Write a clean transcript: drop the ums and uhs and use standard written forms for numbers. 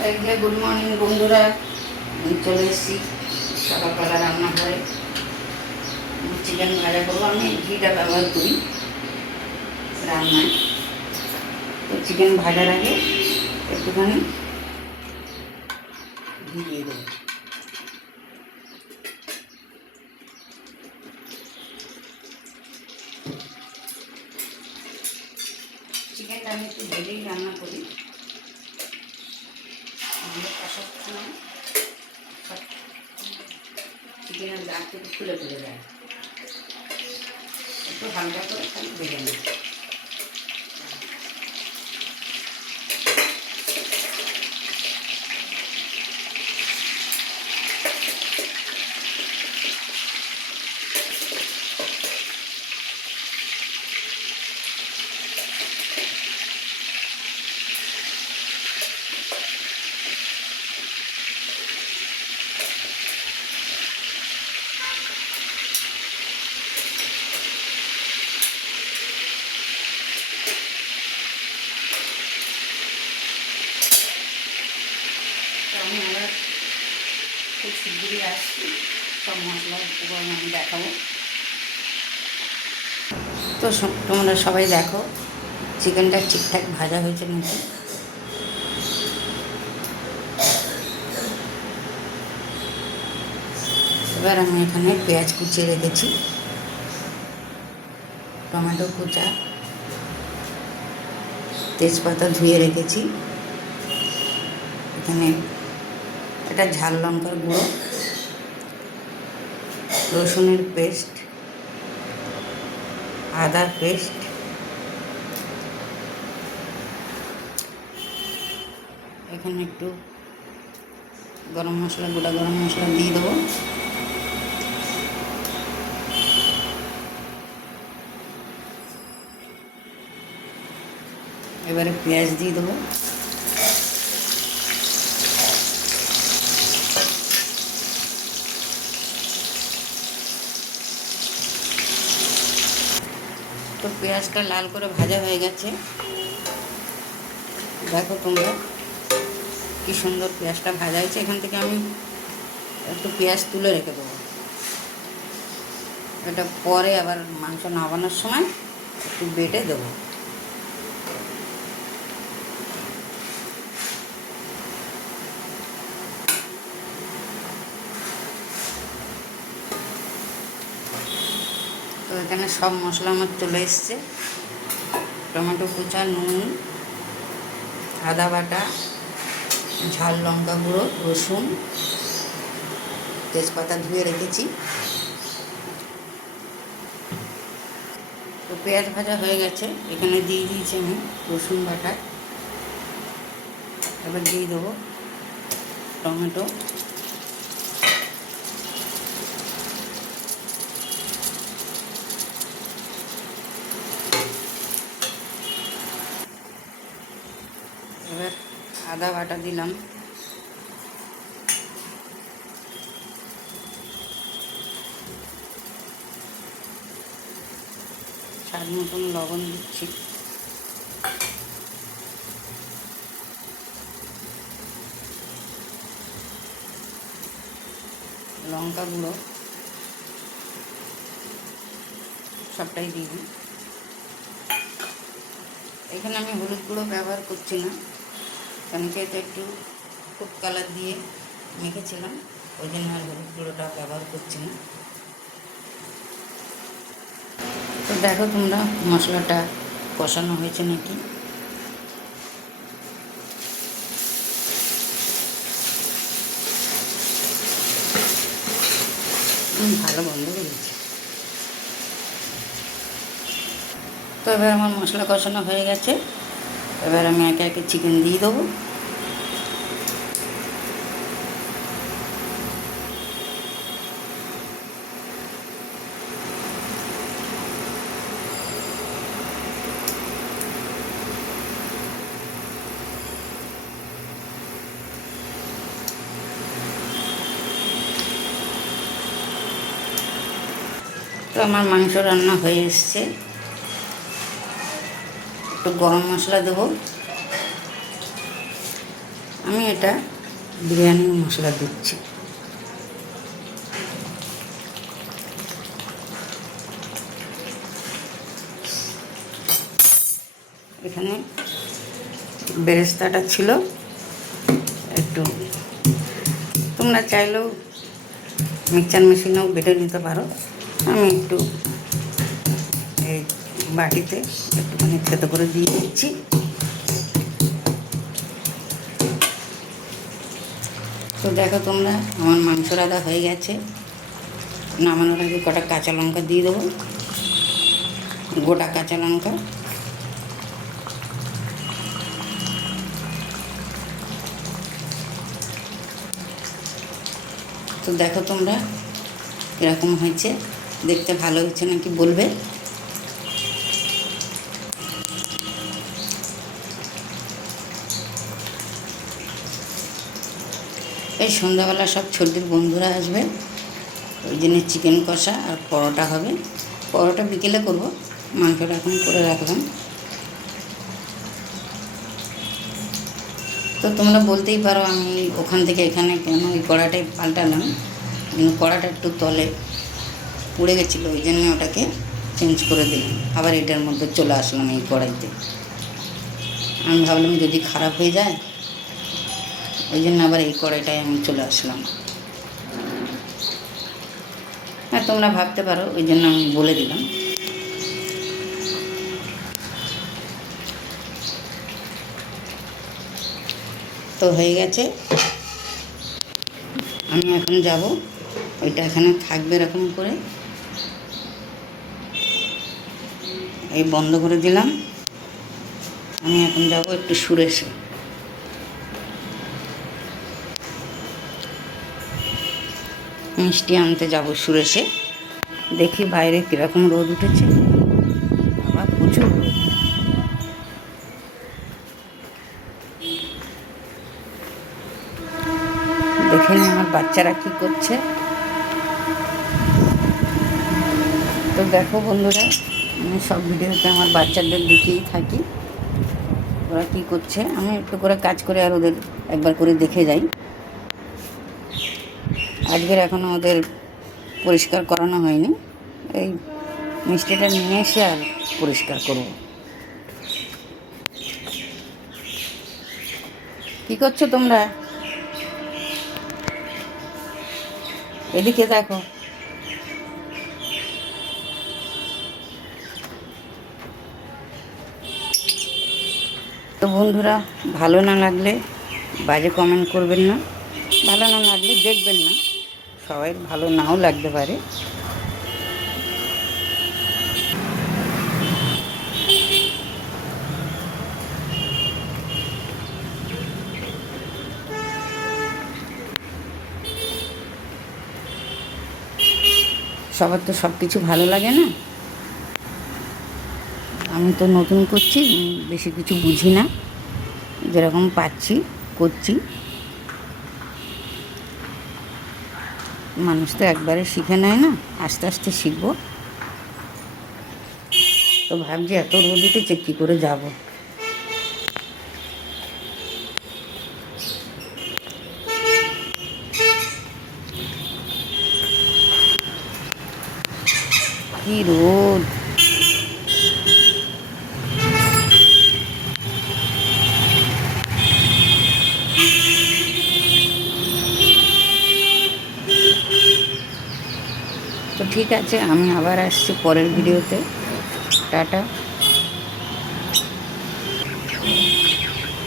এই যে good morning বন্ধুরা, আমি চলে এসেছি সকালবেলা রান্না করে চিকেন ভাজা করবো। আমি ঘিটা ব্যবহার করি রান্নায়। তো চিকেন ভাজার আগে একটুখানি ঘি দিয়ে দেবো। চিকেনটা আমি একটু ভেজেই রান্না করি, চিকেনের দাঁত থেকে খুলে খুলে যায়। একটু হালকা করে খালি ভেজে নিই। আমি আবার খুব শিগগিরই আসছি, সব মশলা উপকরণ আমি দেখাবো। তো তোমরা সবাই দেখো চিকেনটা ঠিকঠাক ভাজা হয়েছে নাকি। এবার আমি এখানে পেঁয়াজ কুচিয়ে রেখেছি, টমেটো কুচা, তেজপাতা ধুয়ে রেখেছি, এখানে এটা ঝাল লঙ্কার গুঁড়ো, রসুনের পেস্ট, আদার পেস্ট, এখানে একটু গরম মশলা, গোটা গরম মশলা দিয়ে দেবো। এবারে পেঁয়াজ দিয়ে দেবো। তো পেঁয়াজটা লাল করে ভাজা হয়ে গেছে, দেখো তোমরা কি সুন্দর পেঁয়াজটা ভাজা হয়েছে। এখান থেকে আমি একটু পেঁয়াজ তুলে রেখে দেবো, এটা পরে আবার মাংস নামানোর সময় একটু বেটে দেবো। তো এখানে সব মশলা আমার চলে এসছে, টমেটো কুচা, নুন, আদা বাটা, ঝাল লঙ্কা গুঁড়ো, রসুন, তেজপাতা ধুয়ে রেখেছি। তো পেঁয়াজ ভাজা হয়ে গেছে, এখানে দিয়ে দিয়েছি আমি রসুন বাটা। এবার দিয়ে দেবো টমেটো, এবার আদা বাটা দিলাম, স্বাদ মতন লবণ দিচ্ছি, লঙ্কা গুঁড়ো সবটাই দিয়ে দিই। এখানে আমি হলুদ গুঁড়ো ব্যবহার করছি না, কারণ কি এটা একটু ফুড কালার দিয়ে মেখেছিলাম, ওই জন্য আর হলুদ গুঁড়োটা ব্যবহার করছি না। তো দেখো তোমরা মশলাটা কষানো হয়েছে নাকি। ভালো বন্ধ করে দিচ্ছি। তো এবার আমার মশলা কষানো হয়ে গেছে, এবার আমি একে একে চিকেন দিয়ে দেবো। তো আমার মাংস রান্না হয়ে এসছে, একটু গরম মশলা দেবো, আমি এটা বিরিয়ানি মশলা দিচ্ছি। এখানে বেরেস্তাটা ছিল, একটু তোমরা চাইলেও মিক্সচার মেশিনেও বেটে নিতে পারো। আমি একটু এই বাটিতে একটুখানি থেতো করে দিয়ে দিচ্ছি। তো দেখো তোমরা, আমার মাংস রাঁধা হয়ে গেছে। নামানোর আগে কটা কাঁচা লঙ্কা দিয়ে দেবো, গোটা কাঁচা লঙ্কা। তো দেখো তোমরা কীরকম হয়েছে, দেখতে ভালো হচ্ছে নাকি বলবে। এই সন্ধ্যাবেলা সব ছোটদের বন্ধুরা আসবে, ওই জন্য চিকেন কষা আর পরোটা হবে। পরোটা বিকেলে করব, মাংসটা এখন করে রাখলাম। তো তোমরা বলতেই পারো আমি ওখান থেকে এখানে কেন ওই কড়াটাই পাল্টালাম, কিন্তু কড়াটা একটু তলে পুড়ে গেছিলো, ওই জন্য ওটাকে চেঞ্জ করে দিলাম। আবার এটার মধ্যে চলে আসলাম এই কড়াইতে। আমি ভাবলাম যদি খারাপ হয়ে যায়, ওই জন্য আবার এই কড়াইটায় আমি চলে আসলাম। হ্যাঁ, তোমরা ভাবতে পারো, ওই জন্য আমি বলে দিলাম। তো হয়ে গেছে, আমি এখন যাব, ওইটা এখানে থাকবে এরকম করে। এই বন্ধ করে দিলাম। আমি এখন যাব একটু সুরেশে। মিষ্টি আনতে যাব সুরেশে। দেখি বাইরে কীরকম রোদ উঠেছে, আবার প্রচুর রোদ। দেখে নি আমার বাচ্চারা কী করছে। তো দেখো বন্ধুরা, আমি সব ভিডিওতে আমার বাচ্চাদের দেখেই থাকি, ওরা কী করছে। আমি একটু করে কাজ করে আর ওদের একবার করে দেখে যাই। আজকের এখনও ওদের পরিষ্কার করানো হয়নি, এই মিষ্টিটা নিয়ে এসে আর পরিষ্কার করব। কী করছো তোমরা? এদিকে দেখো। তো বন্ধুরা, ভালো না লাগলে বাজে কমেন্ট করবেন না, ভালো না লাগলে দেখবেন না, সবাই ভালো নাও লাগতে পারে। সবার তো সব কিছু ভালো লাগে না। আমি তো নতুন করছি, বেশি কিছু বুঝি না, যেরকম পাচ্ছি করছি। মানুষ তো একবারে শিখে নেয় না, আস্তে আস্তে শিখবো। তো ভাবছি এত রোদ উঠেছে কী করে যাব। কি রোদ! তো ঠিক আছে, আমি আবার আসছি পরের ভিডিওতে। টাটা।